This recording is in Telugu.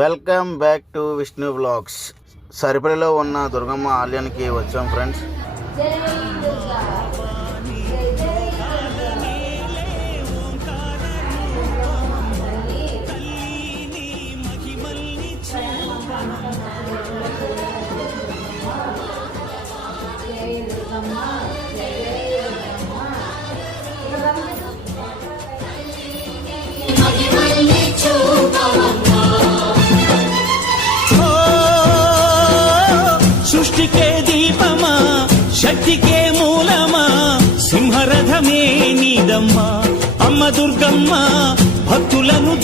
Welcome back to Vishnu blogs. సరిపల్లిలో ఉన్న దుర్గమ్మ ఆలయానికి వచ్చాం ఫ్రెండ్స్. సృష్టికే దీపమా, శక్తికే మూలమా, సింహరథమే నీదమ్మా. అమ్మ దుర్గమ్మ భక్తులను